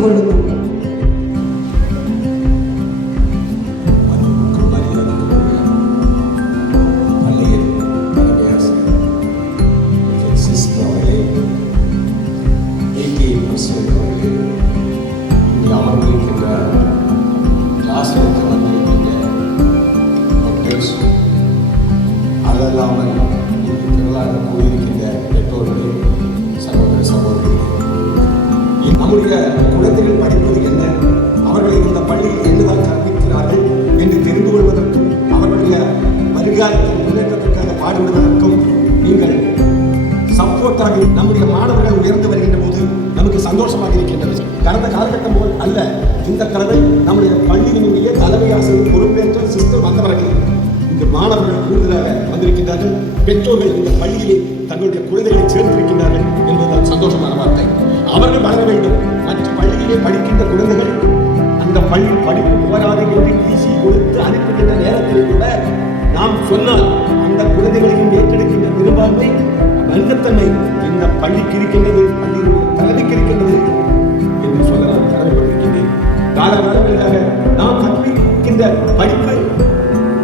ചെയ്തുകൊള്ളുന്നു. அதல்லாமல் திரளாக கூடியிருக்கின்ற பெற்றோர்களே, சகோதர சகோதரிகளே, நம்முடைய குழந்தைகள் படிப்பது என்ன, அவர்களை இந்த பள்ளியில் என்னதான் கற்பிக்கிறார்கள் என்று தெரிந்து கொள்வதற்கும் அவர்களுடைய வருங்காலத்தில் முன்னேற்றத்திற்காக பாடுபடுவதற்கும் நீங்கள் சப்போர்ட்டாக நம்முடைய மாணவர்கள் உயர்ந்து வருகின்ற போது நமக்கு சந்தோஷமாக இருக்கின்றது. கடந்த காலகட்டம் போல் அல்ல, இந்த தடவை நம்முடைய பள்ளியினுடைய தலைமை ஆசிரியர் பொறுப்பேற்ற சிஸ்டர் வந்தவர்கள் இந்த மாணவர்கள் கூடுதலாக வந்திருக்கின்றார்கள். பெற்றோர்கள் இந்த பள்ளியிலே தங்களுடைய குழந்தைகளை சேர்ந்திருக்கின்றார்கள் என்பதுதான் சந்தோஷமான வார்த்தை. அவர்கள் வளர வேண்டும். மற்ற பள்ளியிலே படிக்கின்ற குழந்தைகள் அந்த பள்ளி படிப்பு போராது என்று ஈசி கொடுத்து அனுப்புகின்ற நேரத்தில் கூட நாம் சொன்னால் அந்த குழந்தைகளையும் ஏற்றெடுக்கின்ற பெரும்பான்மை வங்கத்தன்மை இந்த பள்ளிக்கு இருக்கின்றது, பள்ளியினுடைய தலைமைக்கு இருக்கின்றது என்று சொல்ல நான் கடமைப்பட்டிருக்கின்றேன். காலகாலங்களாக நாம் கற்பிக்கின்ற படிப்பு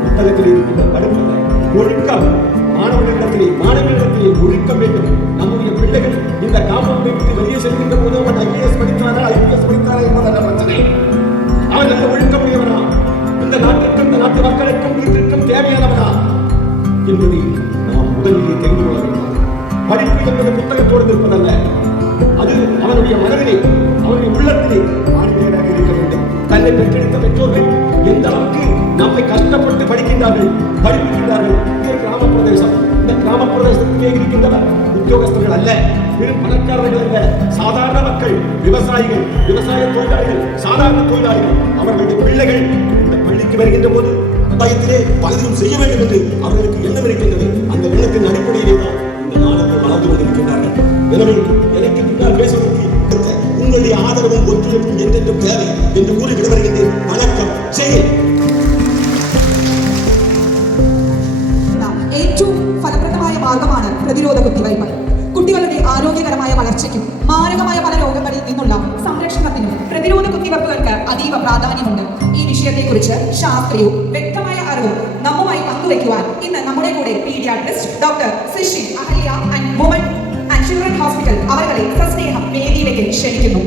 புத்தகத்தில் இருக்கின்ற படிப்பு ஒழுக்கம், மாணவர்களிடத்திலே ஒழுக்கம் வேண்டும். நம்முடைய பிள்ளைகள் இந்த காம்பவுண்டை விட்டு வெளியே செல்கின்ற போது அவன் IAS படித்தாரா IPS படித்தாரா என்பதல்ல பிரச்சனை. அவன் நல்ல ஒழுக்கமுடையவனா, இந்த நாட்டிற்கும் இந்த நாட்டு மக்களுக்கும் வீட்டிற்கும் தேவையானவனா என்பதை நாம் முதலிலே தெரிந்து கொள்ள வேண்டும். படிப்பு என்பது புத்தகத்தோடு இருப்பதல்ல, அது அவனுடைய மனதிலே அவனுடைய உள்ளத்திலே ஆணிவேராக இருக்க வேண்டும். தன்னை பெற்றெடுத்த பெற்றோர்கள் எந்த அளவுக்கு நம்மை கஷ்டப்பட்டு படிக்கின்றார்கள், படிப்பிக்கின்றார்கள். கிராம பிரதேசம், இந்த கிராம பிரதேசத்திலே இருக்கின்றனர் உத்தியோகஸ்தர்கள் அல்ல, பெரும் பணக்காரர்கள் அல்ல, சாதாரண மக்கள், விவசாயிகள், விவசாய தொழிலாளிகள், சாதாரண தொழிலாளிகள். அவர்களுடைய பிள்ளைகள் இந்த பள்ளிக்கு வருகின்ற போது பயத்திலே பலதும் செய்ய வேண்டும் என்று அவர்களுக்கு எண்ணம் இருக்கின்றது. அந்த எண்ணத்தின் அடிப்படையிலே தான் இந்த மாணவர்கள் வளர்ந்து கொண்டிருக்கின்றார்கள். எனவே எனக்கு பின்னால் பேசுவதற்கு உங்களுடைய ஆதரவும் ஒத்துழைப்பும் என்றென்றும் தேவை என்று கூறி விடுவருகின்றேன். வணக்கம். ഏറ്റവും ഫലപ്രദമായ മാർഗമാണ് പ്രതിരോധ കുത്തിവയ്പ്. കുട്ടികളുടെ ആരോഗ്യകരമായ വളർച്ചയ്ക്കും മാരകമായ പല രോഗങ്ങളിൽ നിന്നുള്ള സംരക്ഷണത്തിനും പ്രതിരോധ കുത്തിവയ്പ്പുകൾക്ക് അതീവ പ്രാധാന്യമുണ്ട്. ഈ വിഷയത്തെക്കുറിച്ച് ശാസ്ത്രീയവും വ്യക്തമായ അറിവും നമ്മുമായി പങ്കുവയ്ക്കുവാൻ ഇന്ന് നമ്മുടെ കൂടെ pediatrist doctor Sishin Ahalya and woman and children hospital അവരെ സസ്നേഹം വേദിയിലേക്ക് ക്ഷണിക്കുന്നു.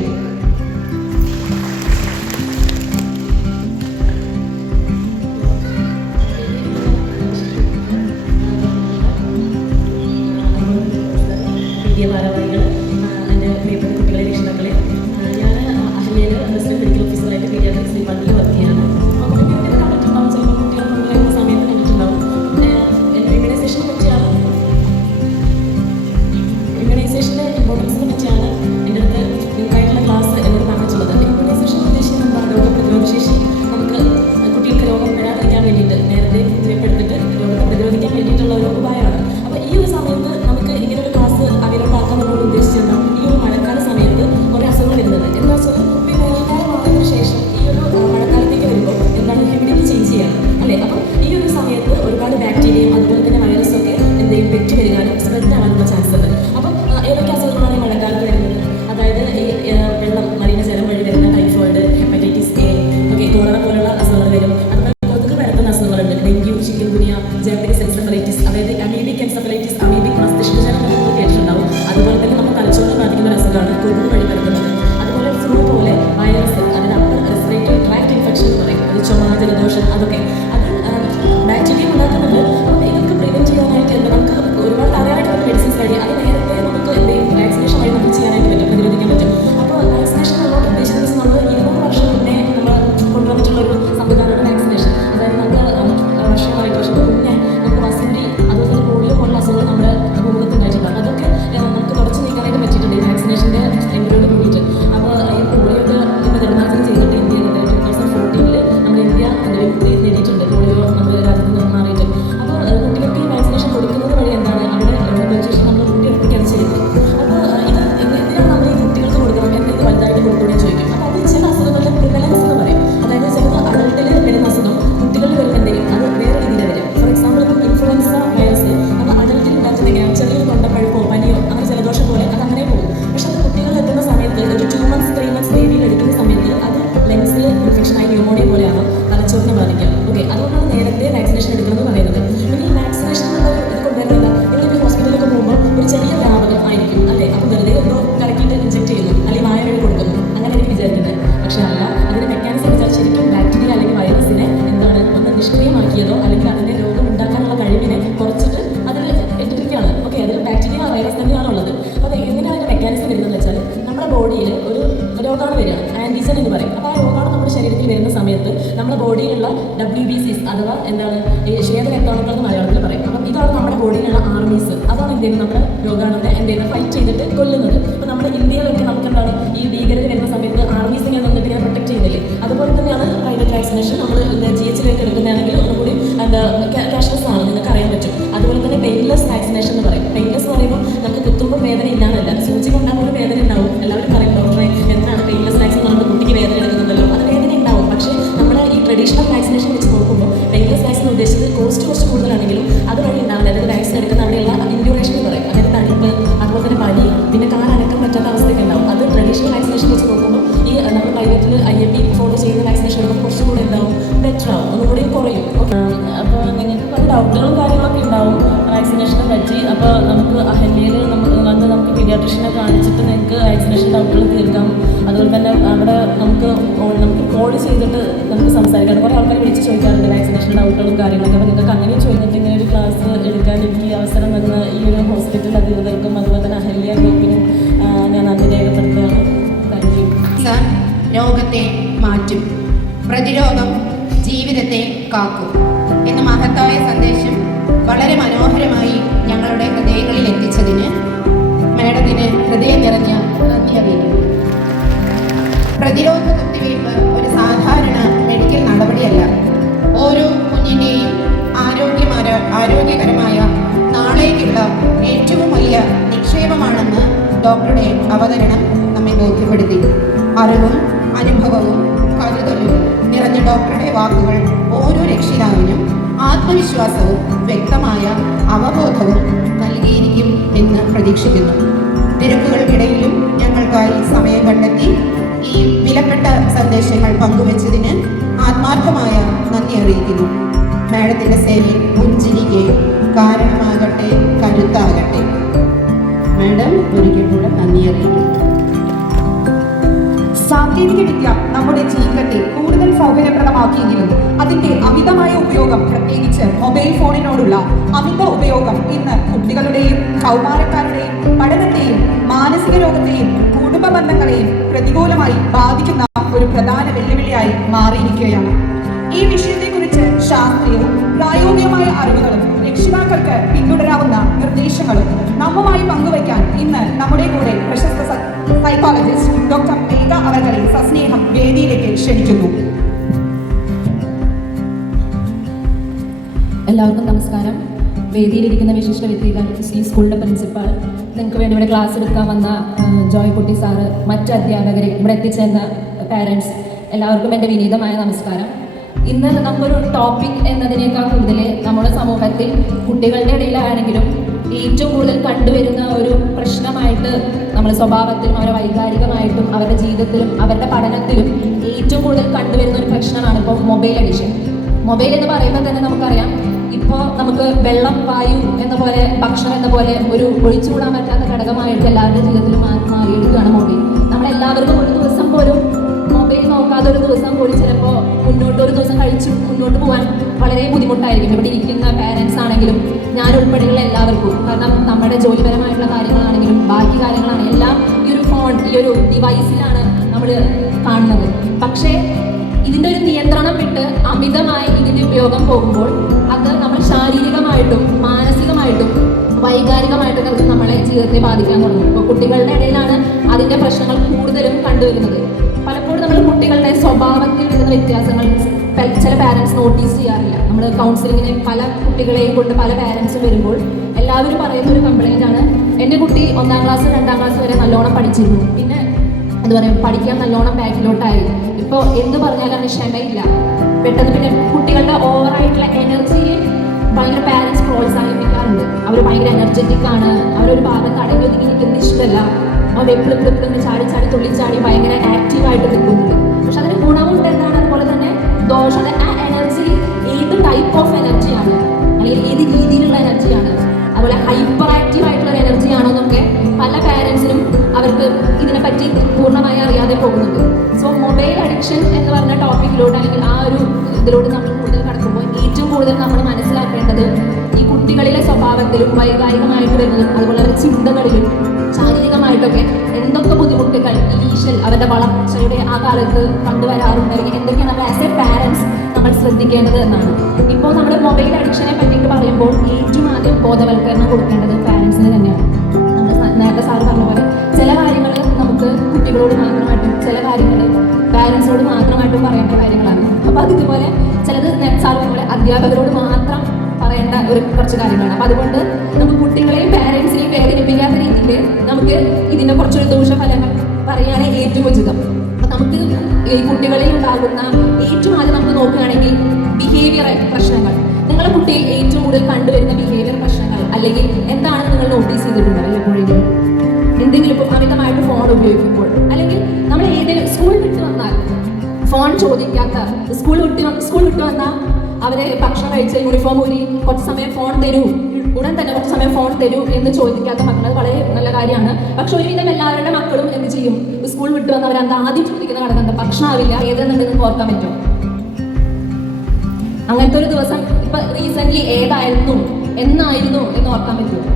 ഭാരവാഹികൾ, എൻ്റെ പ്രിയപ്പെട്ട കുട്ടികളെ, രക്ഷിതാക്കളെ, ഞാൻ അഹല്യയിൽ റെസിഡന്റ് മെഡിക്കൽ ഓഫീസറായിട്ട് പീഡിയാട്രിക്സ് ഡിപ്പാർട്ട്മെൻറ്റിൽ വർക്ക് ചെയ്യാണ്. അപ്പോൾ കുട്ടികളെ കണ്ടിട്ടുണ്ടാവും, ചിലപ്പോൾ കുട്ടികൾ കൊണ്ടുവരുന്ന സമയത്ത് കണ്ടിട്ടുണ്ടാവും. ഇമ്മ്യൂണൈസേഷനെ പറ്റിയാണ്, ഇമ്മ്യൂണൈസേഷൻ്റെ ഇമ്പോർട്ടൻസിനെ പറ്റിയാണ് എൻ്റെ അടുത്ത് നിങ്ങൾക്കായിട്ടുള്ള ക്ലാസ് എന്നോട് പറഞ്ഞിട്ടുള്ളത്. ഇമ്മ്യൂണൈസേഷൻ ഉദ്ദേശിക്കുന്നത് എന്താണ്? രോഗപ്രതിരോധ ശേഷി നമുക്ക് കുട്ടികൾക്ക് രോഗം വരാതിരിക്കാൻ വേണ്ടിയിട്ട്, നേരത്തെ കുത്തിവയ്പ്പെടുത്തിട്ട് രോഗത്തെ പ്രതിരോധിക്കാൻ വേണ്ടിയിട്ടുള്ള ഒരു ഉപായമാണ്. അപ്പോൾ ഈ ഒരു സമയത്ത് നമുക്ക് ഇങ്ങനെ ഒരു ക്ലാസ് അവൈലബിൾ നമ്മൾ ഉദ്ദേശിച്ചിട്ടുണ്ടാവും. ഈ ഒരു മഴക്കാല സമയത്ത് കുറേ അസുഖങ്ങൾ വരുന്നത് എന്താ വെച്ചാൽ, ഈ വേനൽക്കാലം മാറിയതിനു ശേഷം ഈ ഒരു മഴക്കാലത്തേക്ക് വരുമ്പോൾ എന്താണ് ഹ്യൂമിഡിറ്റി ചേഞ്ച് ചെയ്യാണ് അല്ലേ. അപ്പം ഈ ഒരു സമയത്ത് ഒരുപാട് ബാക്ടീരിയയും അതുപോലെ തന്നെ വൈറസൊക്കെ എന്തെങ്കിലും പെറ്റ് വരികാനും സ്പ്രെഡ് ആവാനുള്ള ചാൻസ് ഉണ്ട്. അപ്പം ഏതൊക്കെ അസുഖങ്ങളാണ് ഈ മഴക്കാലത്ത് വരുന്നത്? അതായത് ഈ വെള്ളം, മലിനജലം വഴി വരുന്ന typhoid, hepatitis A, okay, cholera പോലുള്ള അസുഖങ്ങൾ വരും. അതുപോലെ കൊതുക് പരത്തുന്ന അസുഖങ്ങളുണ്ട്, ഡെങ്കു, ചിക്കൻ ഗുനിയ, ജാപ്പനീസ് എൻസെഫലൈറ്റിസ്, അതായത് അമീബിക് എൻസെഫലൈറ്റിസ്, അമീബിക് മസ്തിഷ്കജ്വരം എന്നൊക്കെ കേട്ടിട്ടുണ്ടാവും. അതുപോലെ തന്നെ നമ്മൾ തലച്ചോറിനെ ബാധിക്കുന്ന ഒരു അസുഖമാണ് കൊതുക് വഴി പരത്തുന്നത്. അതുപോലെ ഫ്ലൂ പോലെ വൈറസ്, അതിന് അപ്പർ റെസ്പിറേറ്ററി ട്രാക്ട് ഇൻഫെക്ഷൻ എന്ന് പറയും, അത് ചുമ, ജലദോഷം, അതൊക്കെ അത് ബാക്ടീരിയ ഉണ്ടാക്കുന്നുണ്ട്. അപ്പം ഇതൊക്കെ പ്രിവെൻറ്റ് ചെയ്യാനായിട്ട് നമുക്ക് ഒരുപാട് ധാരാളമായിട്ടുള്ള മെഡിസിൻസ് വഴി അത് നേരത്തെ നമുക്ക് എന്തെങ്കിലും വാക്സിനേഷൻ വഴി നമുക്ക് ചെയ്യാനായിട്ട് പറ്റും, പ്രതിരോധിക്കാൻ പറ്റും. അപ്പോൾ വാക്സിനേഷൻ എന്നുള്ളത് ഉദ്ദേശിക്കുന്നത് നമ്മൾ 200 വർഷം മുന്നേ നമ്മൾ കൊണ്ടുവന്നിട്ടുള്ള ഒരു സംവിധാനമാണ് വാക്സിനേഷൻ. അതായത് നമ്മൾ വർഷങ്ങൾക്ക് മുന്നേ നമുക്ക് വസന്തി, അതുപോലെ തന്നെ പോളിയോ പോലുള്ള അസുഖങ്ങൾ നമ്മുടെ ഭൂമുഖത്തുണ്ടായിട്ടുണ്ടാകും. അതൊക്കെ നമുക്ക് തുടച്ചു നീക്കാനായിട്ട് പറ്റിയിട്ടുണ്ട് ഈ വാക്സിനേഷൻ്റെ എൻട്രിയോട് കൂടിയിട്ട്. അപ്പോൾ ഈ പോളിയോക്ക് ഇപ്പോൾ നിർമ്മാർജ്ജനം ചെയ്തിട്ട് ഇന്ത്യയിൽ 2014 നമ്മൾ ഇന്ത്യ അതിൻ്റെ വിമുക്തി നേടിയിട്ടുണ്ട്. പോളിയോ നമ്മുടെ രാജ്യത്ത് നിന്ന് മാറിയിട്ട്. അപ്പോൾ നമ്മുടെ ബോഡിയിലുള്ള WBCs അഥവാ എന്താണ് ഈ ശ്വേതരക്താണുക്കൾ എന്ന് മലയാളത്തിൽ പറയും. അപ്പം ഇതാണ് നമ്മുടെ ബോഡിയിലുള്ള ആർമീസ്. അതാണ് എന്ത് ചെയ്യുന്നത്, നമ്മുടെ രോഗാണുവിനെ എന്ത് ചെയ്യുന്നത് ഫൈറ്റ് ചെയ്തിട്ട് കൊല്ലുന്നത്. അപ്പോൾ നമ്മുടെ ഇന്ത്യയിലൊക്കെ നമുക്ക് എന്താണ് ഈ ഭീകരത വരുന്ന സമയത്ത് ആർമീസ് ഇങ്ങനെ വന്നിട്ട് ഇങ്ങനെ പ്രൊട്ടക്ട് ചെയ്യുന്നില്ലേ, അതുപോലെ തന്നെയാണ് പ്രൈവറ്റ് വാക്സിനേഷൻ. നമ്മൾ GH എടുക്കുന്നതാണെങ്കിൽ ഒന്നുകൂടി എന്താ ക്യാഷ്ലെസ് ആണ്, നിങ്ങൾക്ക് അറിയാൻ പറ്റും. അതുപോലെ തന്നെ പെയിൻലെസ് വാക്സിനേഷൻ എന്ന് പറയും. പെയിൻലെസ് എന്ന് പറയുമ്പോൾ നമുക്ക് കുത്തുമ്പോൾ വേദന ഇല്ലാന്നല്ല, സൂചി കൊണ്ടാകുമ്പോൾ വേദന ഉണ്ടാവും. എല്ലാവരും പറയും ഡോക്ടറെ എന്താണ് പെയിൻലെസ് വാക്സിൻ നമ്മൾ കുട്ടിക്ക് വേദന എടുക്കുന്നുണ്ടല്ലോ, അത് വേദന ഉണ്ടാവും. പക്ഷേ നമ്മുടെ ഈ ട്രഡീഷണൽ വാക്സിനേഷൻ വെച്ച് നോക്കുമ്പോൾ പെയിൻലെസ് വാക്സിൻ ഉദ്ദേശിച്ചത് കോസ്റ്റ് കുറച്ച് കൂടുതലാണെങ്കിലും അതുവഴി ഉണ്ടാവില്ല. അതായത് വാക്സിൻ എടുക്കുന്ന അവിടെയുള്ള ഇൻഡ്യൂറേഷൻ എന്ന് പറയും, അതായത് തണുപ്പ്, അതുപോലെ തന്നെ പനി, പിന്നെ കാലനക്കാൻ പറ്റാത്ത അവസ്ഥയൊക്കെ ഉണ്ടാവും. അത് ട്രഡീഷണൽ വാക്സിനേഷൻ വെച്ച് നോക്കുമ്പോൾ ഈ നമ്മൾ പ്രൈവറ്റിൽ IMP ഫോളോ ചെയ്യുന്ന വാക്സിനേഷൻ എടുക്കുമ്പോൾ കുറച്ചും കൂടെ എന്താവും, ബെറ്റർ ആവും, ഒന്നുകൂടി കുറയും. അപ്പോൾ നിങ്ങൾക്ക് പല ഡൗട്ടുകളും കാര്യങ്ങളൊക്കെ ഉണ്ടാവും വാക്സിനേഷനെ പറ്റി. അപ്പോൾ നമുക്ക് അഹല്യയിൽ നമുക്ക് പീഡിയാട്രിഷ്യനെ കാണിച്ചിട്ട് നിങ്ങൾക്ക് വാക്സിനേഷൻ ഡൗട്ടുകൾ തീർക്കാം. അതുപോലെ തന്നെ അവിടെ നമുക്ക് കോൾ ചെയ്തിട്ട് നമുക്ക് സംസാരിക്കാം. കുറേ ആൾക്കാർ വിളിച്ച് ചോദിക്കാറുണ്ട് വാക്സിനേഷൻ ഡൗട്ടുകളും കാര്യങ്ങളൊക്കെ. അപ്പോൾ നിങ്ങൾക്ക് അങ്ങനെയും ചോദിച്ചിട്ട് ഇങ്ങനെ ഒരു ക്ലാസ് എടുക്കാൻ എനിക്ക് അവസരം വന്ന ഈ ഒരു ഹോസ്പിറ്റൽ അധികൃതർക്കും അതുപോലെ തന്നെ അഹല്യ ഗ്രൂപ്പിനും ഞാൻ നന്ദി രേഖപ്പെടുത്തുകയാണ്. Thank you. രോഗത്തെ മാറ്റും, പ്രതിരോധം ജീവിതത്തെ കാക്കും എന്ന മഹത്തായ സന്ദേശം വളരെ മനോഹരമായി ഞങ്ങളുടെ ഹൃദയങ്ങളിൽ എത്തിച്ചതിന് മാഡത്തിന് ഹൃദയം നിറഞ്ഞ നന്ദി അറിയിക്കുന്നു. പ്രതിരോധ കുത്തിവയ്പ് ഒരു സാധാരണ മെഡിക്കൽ നടപടിയല്ല. ഓരോ കുഞ്ഞിൻ്റെയും ആരോഗ്യകരമായ നാളേക്കുള്ള ഏറ്റവും വലിയ നിക്ഷേപമാണെന്ന് ഡോക്ടറുടെ അവതരണം നമ്മെ ബോധ്യപ്പെടുത്തി. അറിവും അനുഭവവും കരുതലും നിറഞ്ഞ ഡോക്ടറുടെ വാക്കുകൾ ഓരോ രക്ഷിതാവിനും ആത്മവിശ്വാസവും വ്യക്തമായ അവബോധവും നൽകിയിരിക്കും എന്ന് പ്രതീക്ഷിക്കുന്നു. തിരക്കുകൾക്കിടയിലും ഞങ്ങൾക്കായി സമയം കണ്ടെത്തി ഈ വിലപ്പെട്ട സന്ദേശങ്ങൾ പങ്കുവച്ചതിന് ആത്മാർത്ഥമായ നന്ദി അറിയിക്കുന്നു. മാഡത്തിൻ്റെ സേവയിൽ പുഞ്ചിരിക്ക് കാരണമാകട്ടെ, കരുത്താകട്ടെ. മാഡം ഒരിക്കൽ കൂടെ നന്ദി അറിയിക്കുന്നു. സാങ്കേതികവിദ്യ നമ്മുടെ ജീവിതത്തെ കൂടുതൽ സൗകര്യപ്രദമാക്കിയെങ്കിലും അതിന്റെ അമിതമായ ഉപയോഗം, പ്രത്യേകിച്ച് മൊബൈൽ ഫോണിനോടുള്ള അമിത ഉപയോഗം ഇന്ന് കുട്ടികളുടെയും കൗമാരക്കാരുടെയും പഠനത്തെയും മാനസിക രോഗത്തെയും കുടുംബ ബന്ധങ്ങളെയും പ്രതികൂലമായി ബാധിക്കുന്ന ഒരു പ്രധാന വെല്ലുവിളിയായി മാറിയിരിക്കുകയാണ്. ഈ വിഷയത്തെക്കുറിച്ച് ശാസ്ത്രീയവും പ്രായോഗികമായ അറിവുകളും രക്ഷിതാക്കൾക്ക് പിന്തുടരാവുന്ന നിർദ്ദേശങ്ങളും നമ്മുമായി പങ്കുവയ്ക്കാൻ ഇന്ന് നമ്മുടെ കൂടെ പ്രശസ്ത സൈക്കോളജിസ്റ്റ് ഡോക്ടർ മേഘ അവർകളെ സസ്നേഹം വേദിയിലേക്ക് ക്ഷണിക്കുന്നു. എല്ലാവർക്കും നമസ്കാരം. വേദിയിലിരിക്കുന്ന വിശിഷ്ട വ്യക്തികൾ, ഈ സ്കൂളിൻ്റെ പ്രിൻസിപ്പാൾ, നിങ്ങൾക്ക് വേണ്ടി ഇവിടെ ക്ലാസ് എടുക്കാൻ വന്ന ജോയ് കുട്ടി സാറ്, മറ്റ് അധ്യാപകർ, ഇവിടെ എത്തിച്ചേർന്ന പാരൻസ്, എല്ലാവർക്കും എൻ്റെ വിനീതമായ നമസ്കാരം. ഇന്ന് നമുക്കൊരു ടോപ്പിക് എന്നതിനേക്കാൾ കൂടുതൽ നമ്മുടെ സമൂഹത്തിൽ കുട്ടികളുടെ ഇടയിലാണെങ്കിലും ഏറ്റവും കൂടുതൽ കണ്ടുവരുന്ന ഒരു പ്രശ്നമായിട്ട് നമ്മുടെ സ്വഭാവത്തിലും അവരുടെ വൈകാരികമായിട്ടും അവരുടെ ജീവിതത്തിലും അവരുടെ പഠനത്തിലും ഏറ്റവും കൂടുതൽ കണ്ടുവരുന്ന ഒരു പ്രശ്നമാണ് ഇപ്പോൾ മൊബൈൽ അഡിക്ഷൻ. മൊബൈൽ എന്ന് പറയുമ്പോൾ തന്നെ നമുക്കറിയാം, ഇപ്പോൾ നമുക്ക് വെള്ളം, വായു എന്ന പോലെ, ഭക്ഷണം എന്ന പോലെ ഒരു ഒഴിച്ചുകൂടാൻ പറ്റാത്ത ഘടകമായിട്ട് എല്ലാവരുടെ ജീവിതത്തിലും മാറിയിരിക്കുകയാണ് മൊബൈൽ. നമ്മളെല്ലാവർക്കും ഒരു ദിവസം പോലും മൊബൈൽ നോക്കാതെ ഒരു ദിവസം പോലും ചിലപ്പോൾ ഒരു ദിവസം കഴിച്ച് മുന്നോട്ട് പോകാൻ വളരെ ബുദ്ധിമുട്ടായിരിക്കും. ഇവിടെ ഇരിക്കുന്ന പാരൻസ് ആണെങ്കിലും ഞാൻ ഉൾപ്പെടെയുള്ള എല്ലാവർക്കും. കാരണം നമ്മുടെ ജോലിപരമായിട്ടുള്ള കാര്യങ്ങളാണെങ്കിലും ബാക്കി കാര്യങ്ങളാണെങ്കിലും എല്ലാം ഈ ഒരു ഫോൺ, ഈ ഒരു ഡിവൈസിലാണ് നമ്മൾ കാണുന്നത്. പക്ഷേ ഇതിൻ്റെ ഒരു നിയന്ത്രണം വിട്ട് അമിതമായി ഇതിൻ്റെ ഉപയോഗം പോകുമ്പോൾ അത് നമ്മൾ ശാരീരികമായിട്ടും മാനസികമായിട്ടും വൈകാരികമായിട്ടും നമ്മളെ ജീവിതത്തെ ബാധിക്കാൻ തുടങ്ങും. ഇപ്പോൾ കുട്ടികളുടെ ഇടയിലാണ് അതിൻ്റെ പ്രശ്നങ്ങൾ കൂടുതലും കണ്ടുവരുന്നത്. പലപ്പോഴും നമ്മൾ കുട്ടികളുടെ സ്വഭാവത്തിൽ വരുന്ന വ്യത്യാസങ്ങൾ ചില പാരൻസ് നോട്ടീസ് ചെയ്യാറില്ല. നമ്മൾ കൗൺസിലിങ്ങിന് പല കുട്ടികളെയും കൊണ്ട് പല പാരൻസും വരുമ്പോൾ എല്ലാവരും പറയുന്ന ഒരു കംപ്ലൈൻ്റ് ആണ്, എൻ്റെ കുട്ടി 1ാം ക്ലാസ് 2ാം ക്ലാസ് വരെ നല്ലോണം പഠിച്ചിരുന്നു, പിന്നെ എന്താ പറയുക, പഠിക്കാൻ നല്ലോണം ബാക്കിലോട്ടായി, ഇപ്പോൾ എന്ത് പറഞ്ഞാലും അവന് ക്ഷമയില്ല. പെട്ടെന്ന് പിന്നെ കുട്ടികളുടെ ഓവറായിട്ടുള്ള എനർജിയെ ഭയങ്കര പാരൻസ് പ്രോത്സാഹിപ്പിക്കാറുണ്ട്. അവർ ഭയങ്കര എനർജറ്റിക് ആണ്, അവരൊരു ഭാഗത്ത് അടങ്ങി ഒതുങ്ങി നിൽക്കുന്നത് ഇഷ്ടമല്ല, അവർ എപ്പോഴും ചാടി തുള്ളിച്ചാടി ഭയങ്കര ആക്റ്റീവായിട്ട് നിൽക്കുന്നുണ്ട്. പക്ഷെ അതിന് ഗുണമുണ്ട് എന്നാണ്. അതുപോലെ തന്നെ ദോഷം, ആ എനർജി ഏത് ടൈപ്പ് ഓഫ് എനർജിയാണ് അല്ലെങ്കിൽ ഏത് രീതിയിലുള്ള എനർജിയാണ്, അതുപോലെ ഹൈപ്പർ ആക്റ്റീവ് ആയിട്ടുള്ള എനർജി ആണോ എന്നൊക്കെ പല പാരൻസിനും അവർക്ക് ഇതിനെപ്പറ്റി പൂർണ്ണമായി അറിയാതെ പോകുന്നുണ്ട്. സോ മൊബൈൽ അഡിക്ഷൻ എന്ന് പറഞ്ഞ ടോപ്പിക്കിലൂടെ അല്ലെങ്കിൽ ആ ഒരു ഇതിലൂടെ നമ്മൾ കൂടുതൽ കടക്കുമ്പോൾ ഏറ്റവും കൂടുതൽ നമ്മൾ മനസ്സിലാക്കേണ്ടത് ഈ കുട്ടികളിലെ സ്വഭാവത്തിലും വൈകാരികമായിട്ട് വരുന്നതും അതുപോലെ അവരുടെ ചിന്തകളിലും ശാരീരികമായിട്ടൊക്കെ എന്തൊക്കെ ബുദ്ധിമുട്ടുകൾ ഈ എഡ്യൂക്കേഷനിൽ അവരുടെ വളർച്ചയുടെ ആ കാലത്ത് കണ്ടുവരാറുണ്ട്, അല്ലെങ്കിൽ എന്തൊക്കെയാണ് നമ്മൾ ആസ് എ പാരൻസ് നമ്മൾ ശ്രദ്ധിക്കേണ്ടത് എന്നാണ്. ഇപ്പോൾ നമ്മൾ മൊബൈൽ അഡിക്ഷനെ പറ്റിയിട്ട് പറയുമ്പോൾ ഏറ്റവും ആദ്യം ബോധവൽക്കരണം കൊടുക്കേണ്ടത് പാരൻസിന് തന്നെയാണ്. നമ്മൾ നേരത്തെ സാറ് പറഞ്ഞ പോലെ ചില കാര്യങ്ങൾ നമുക്ക് കുട്ടികളോട് മാത്രമായിട്ടും ചില കാര്യങ്ങൾ പാരൻസിനോട് മാത്രമായിട്ടും പറയേണ്ട കാര്യങ്ങളാണ്. അപ്പോൾ അതിതുപോലെ ചിലത് സാറ് പറഞ്ഞ പോലെ അധ്യാപകരോട് മാത്രം പറയേണ്ട കുറച്ച് കാര്യങ്ങളാണ്. അപ്പോൾ അതുകൊണ്ട് നമുക്ക് കുട്ടികളെയും പാരൻസിനെയും വേദനിപ്പിക്കാത്ത രീതിയിൽ നമുക്ക് ഇതിൻ്റെ കുറച്ചൊരു ദൂഷ്യഫലങ്ങൾ പറയുകയാണ് ഏറ്റവും ഉചിതം. അപ്പം നമുക്ക് ഈ കുട്ടികളിൽ ഉണ്ടാകുന്ന ഏറ്റവും ആദ്യം നമുക്ക് നോക്കുകയാണെങ്കിൽ ബിഹേവിയറൽ പ്രശ്നങ്ങൾ. നിങ്ങളുടെ കുട്ടിയിൽ ഏറ്റവും കൂടുതൽ കണ്ടുവരുന്ന ബിഹേവിയർ പ്രശ്നങ്ങൾ അല്ലെങ്കിൽ എന്താണെന്ന് നിങ്ങൾ നോട്ടീസ് ചെയ്തിട്ടുണ്ടോ എപ്പോഴെങ്കിലും? എന്തെങ്കിലും ഇപ്പോൾ അമിതമായിട്ട് ഫോൺ ഉപയോഗിക്കുമ്പോൾ, അല്ലെങ്കിൽ നമ്മൾ ഏതെങ്കിലും സ്കൂൾ വിട്ട് വന്നാൽ ഫോൺ ചോദിക്കാത്ത, സ്കൂൾ വിട്ട് വന്നാൽ അവരെ ഭക്ഷണം കഴിച്ച് യൂണിഫോം ഊരി കുറച്ച് സമയം ഫോൺ തരൂ, ഉടൻ തന്നെ കുറച്ച് സമയം ഫോൺ തരൂ എന്ന് ചോദിക്കാത്ത മക്കൾ, അത് വളരെ നല്ല കാര്യമാണ്. പക്ഷെ ഒരുവിധം എല്ലാവരുടെ മക്കളും എന്ത് ചെയ്യും? സ്കൂൾ വിട്ട് വന്ന് അവരത് ആദ്യം ചോദിക്കുന്ന ഘടകം ഭക്ഷണം ആവില്ല, ഏതെന്നുണ്ടെന്ന് ഓർക്കാൻ പറ്റും. അങ്ങനത്തെ ഒരു ദിവസം ഇപ്പൊ റീസെന്റ് ഏതായിരുന്നു, എന്നായിരുന്നു എന്ന് ഓർക്കാൻ പറ്റും.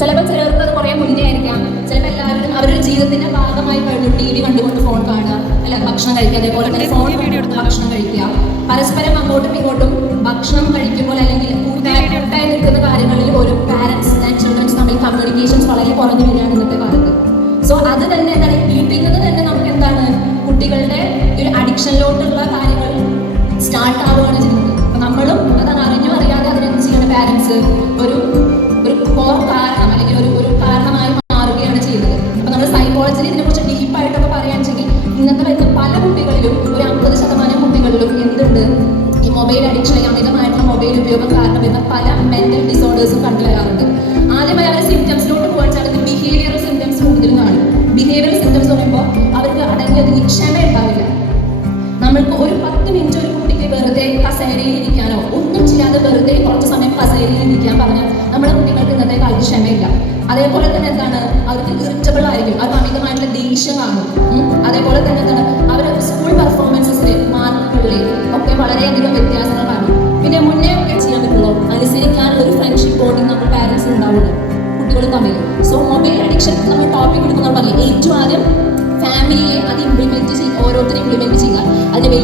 ചിലപ്പോൾ ചിലർക്ക് അത് കുറേ മുന്നേ ആയിരിക്കാം. ചിലപ്പോൾ എല്ലാവരും അവരുടെ ജീവിതത്തിന്റെ ഭാഗമായി കഴിഞ്ഞു ടി വി കണ്ടുകൊണ്ട് ഫോൺ കാണുക, അല്ല ഭക്ഷണം കഴിക്കുക, അതേപോലെ തന്നെ ഫോൺ ഭക്ഷണം കഴിക്കുക. പരസ്പരം അങ്ങോട്ടും ഇങ്ങോട്ടും ഭക്ഷണം കഴിക്കുമ്പോൾ അല്ലെങ്കിൽ കൂട്ടായി നിൽക്കുന്ന കാര്യങ്ങളിൽ ഒരു പാരൻസ് ആൻഡ് ചിൽഡ്രൻസ് തമ്മിൽ കമ്മ്യൂണിക്കേഷൻസ് വളരെ കുറഞ്ഞു വരികയാണ് ഇന്നത്തെ കാലത്ത്. സോ അത് തന്നെ എന്താണ്, വീട്ടിൽ നിന്ന് തന്നെ നമുക്ക് എന്താണ് കുട്ടികളുടെ ഒരു അഡിക്ഷനിലോട്ടുള്ള കാര്യങ്ങൾ സ്റ്റാർട്ട് ആവുകയാണ് ചെയ്യുന്നത്. അപ്പം നമ്മളും അതാണ് അറിഞ്ഞു അറിയാതെ അതിനെന്ത് ചെയ്യണം, പാരൻസ് ഒരു കോർ കാരണം അല്ലെങ്കിൽ ഒരു കാരണമായി മാറുകയാണ് ചെയ്യുന്നത്. അപ്പം നമ്മൾ സൈക്കോളജിയിൽ ഇതിനെക്കുറിച്ച് ഡീപ്പായിട്ടൊക്കെ പറയുകയാണെന്നുവെങ്കിൽ ഇന്നത്തെ വരുന്ന പല കുട്ടികളിലും ഒരു 50% കുട്ടികളിലും എന്തുണ്ട്, ഈ മൊബൈൽ അഡിക്ഷൻ അല്ലെങ്കിൽ അമിതമായിട്ടുള്ള മൊബൈൽ ഉപയോഗം കാരണം വരുന്ന പല മെന്റൽ ഡിസോർഡേഴ്സും കണ്ടുവരാറുണ്ട്. ആദ്യമായി അവരുടെ സിംറ്റംസിലോട്ട് പോകാൻ ബിഹേവിയറൽ സിംറ്റംസ് കൂടുതലും കാണും. ബിഹേവിയറൽ സിംറ്റംസ് പറയുമ്പോൾ അവർക്ക് അടങ്ങിയതിന് ക്ഷമ ഉണ്ടാവില്ല. നമ്മൾക്ക് ഒരു 10 മിനിറ്റ് ഒരു കുട്ടിക്ക് വെറുതെ കസേരയിൽ ഇരിക്കാനോ ഒന്നും ചെയ്യാതെ വെറുതെ കുറച്ച് സമയം കസേരയിൽ ഇരിക്കാൻ പറഞ്ഞാൽ നമ്മുടെ കുട്ടികൾക്ക് ഇന്നത്തെ കാലത്ത് ക്ഷമയില്ല. അതേപോലെ തന്നെ എന്താണ്, അവർക്ക് ഇറിറ്റബിൾ ആയിരിക്കും, അവർക്ക് അമിതമായിട്ടുള്ള ദേഷ്യം കാണും. അതേപോലെ തന്നെ എന്താണ്, അവരുടെ സ്കൂൾ പെർഫോമൻസസിൽ മാർക്കുകളിൽ ഒക്കെ വളരെയധികം വ്യത്യാസങ്ങൾ കാണും. പിന്നെ മുന്നേ ഒക്കെ ചെയ്യാൻ പറ്റുള്ളൂ അനുസരിക്കാനുള്ള ഒരു ഫ്രണ്ട്ഷിപ്പ് ബോണ്ടിങ് നമ്മുടെ പാരൻസിന് ഉണ്ടാവുള്ളൂ കുട്ടികളും തമ്മിൽ. സോ മൊബൈൽ അഡിക്ഷൻ നമ്മൾ ടോപ്പിക് എടുക്കുന്ന പറഞ്ഞില്ല, ഏറ്റവും ആദ്യം ഫാമിലിയെ അത് ഇംപ്ലിമെന്റ് ചെയ്യും, ഓരോരുത്തരും ഇംപ്ലിമെന്റ് ചെയ്യുക. അതിന്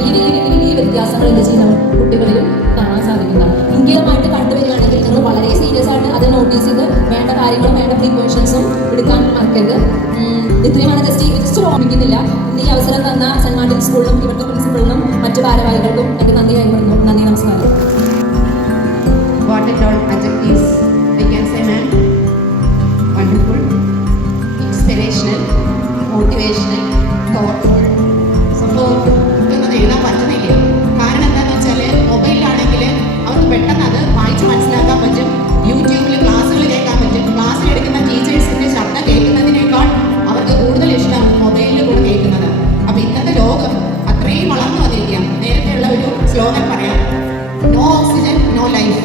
വലിയ വ്യത്യാസങ്ങൾ എന്ത് ചെയ്യുന്ന കുട്ടികളിൽ കാണാൻ സാധിക്കുന്നതാണ്. ഇന്ത്യയുമായിട്ട് കണ്ടുവരികയാണെങ്കിൽ നിങ്ങൾ വളരെ സീരിയസ് ആയിട്ട് അത് നോട്ടീസ് ചെയ്ത് വേണ്ട കാര്യങ്ങളും വേണ്ട പ്രിക്കോഷൻസും എടുക്കാൻ മറക്കരുത്. ഇത്രയുമാണ് ജസ്റ്റ് ഓർമ്മിക്കുന്നില്ല. ഈ അവസരം തന്ന സെന്റ് മാർട്ടിൻ സ്കൂളിലും ഇവിടുത്തെ പ്രിൻസിപ്പളിനും മറ്റു ഭാരവാഹികൾക്കും എനിക്ക് നന്ദി രേഖപ്പെടുന്നു. നന്ദി, നമസ്കാരം. What a all adjectives we can say, ma'am. Wonderful, inspirational, motivational, thoughtful. support എന്നൊന്നും എഴുതാൻ പറ്റുന്നില്ല. കാരണം എന്താണെന്ന് വെച്ചാൽ മൊബൈലിലാണെങ്കിൽ അവർക്ക് പെട്ടെന്ന് അത് വായിച്ച് മനസ്സിലാക്കാൻ പറ്റും. യൂട്യൂബിൽ ക്ലാസ്സുകൾ കേൾക്കാൻ പറ്റും. ക്ലാസ്സിലെടുക്കുന്ന ടീച്ചേഴ്സിൻ്റെ ശബ്ദം കേൾക്കുന്നതിനേക്കാൾ അവർക്ക് കൂടുതൽ ഇഷ്ടം മൊബൈലിൽ കൂടെ കേൾക്കുന്നത്. അപ്പോൾ ഇന്നത്തെ ലോകം അത്രയും വളർന്നു വന്നിരിക്കാം. നേരത്തെയുള്ള ഒരു സ്ലോഗൻ പറയാം, നോ ഓക്സിജൻ നോ ലൈഫ്.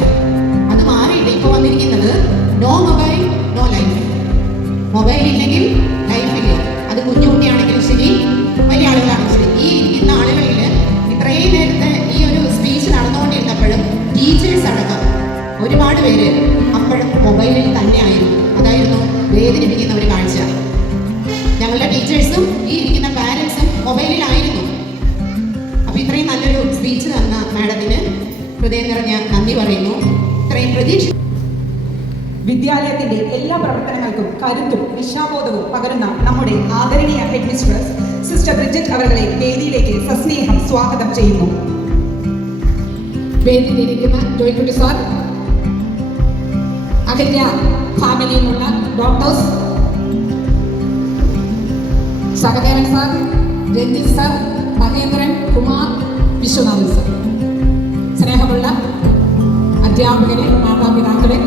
അത് മാറിയിട്ട് ഇപ്പോൾ വന്നിരിക്കുന്നത് no mobile no life. Mobile ഇല്ലെങ്കിൽ ലൈഫില്ല. അത് കുഞ്ഞുകുട്ടിയാണെങ്കിലും ശരി, വലിയ ആളുകളാണെങ്കിലും ശരി. ഈ ഇരിക്കുന്ന ആളുകളിൽ ഇത്രയും നേരത്തെ ഈ ഒരു സ്പീച്ച് നടന്നുകൊണ്ടിരുന്നപ്പോഴും ടീച്ചേഴ്സ് അടക്കം ഒരുപാട് പേര് അപ്പോഴും മൊബൈലിൽ തന്നെയായിരുന്നു. അതായിരുന്നു വേദനിപ്പിക്കുന്ന ഒരു കാഴ്ച. ഞങ്ങളുടെ ടീച്ചേഴ്സും ഈ ഇരിക്കുന്ന പാരൻസും മൊബൈലിലായിരുന്നു. അപ്പോൾ ഇത്രയും നല്ലൊരു സ്പീച്ച് തന്ന മാഡത്തിന് ഹൃദയം നിറഞ്ഞ നന്ദി പറയുന്നു. ഇത്രയും പ്രതീക്ഷ വിദ്യാലയത്തിന്റെ എല്ലാ പ്രവർത്തനങ്ങൾക്കും കരുത്തും ദിശാബോധവും പകരുന്ന നമ്മുടെ ആദരണീയ ഹെഡ് മിസ്ട്രസ് സിസ്റ്റർ ബ്രിജിറ്റ് അവരെ വേദിയിലേക്ക് സസ്നേഹം സ്വാഗതം ചെയ്യുന്നു. വേദിയിലിരിക്കുന്ന ജോയ്ക്കുട്ടി സാർ, അഹല്യ ഫാമിലിയിൽ നിന്നുള്ള doctors, Sahadevan sir, Ranjith sir, Mahendran, Kumar, Viswanathan sir, സ്നേഹമുള്ള അധ്യാപകരെ, മാതാപിതാക്കളെ,